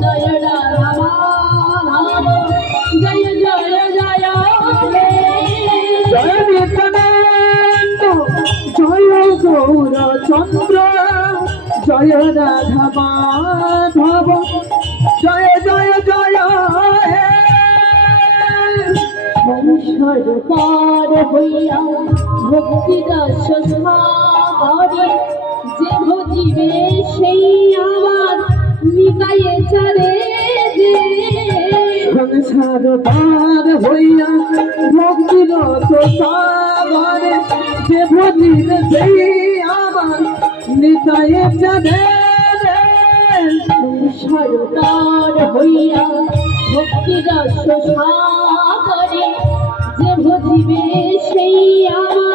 জয় রাধা মাধব জয় জয় জয় জয় নিত্যানন্দ জয় গৌরচন্দ্র জয় রাধা মাধব জয় জয় জয় সংসার পার হইয়া ভক্তি রস সাগরে যে ভজিবে সেই আমার নিতায়ে চলে যে সংসার পার হইয়া ভক্তি রস সাগরে যে ভজিবে সেই আমার নিতায়ে চলে সংসার পার হইয়া ভক্তি রস সাগরে যে ভজিবে সেই আমার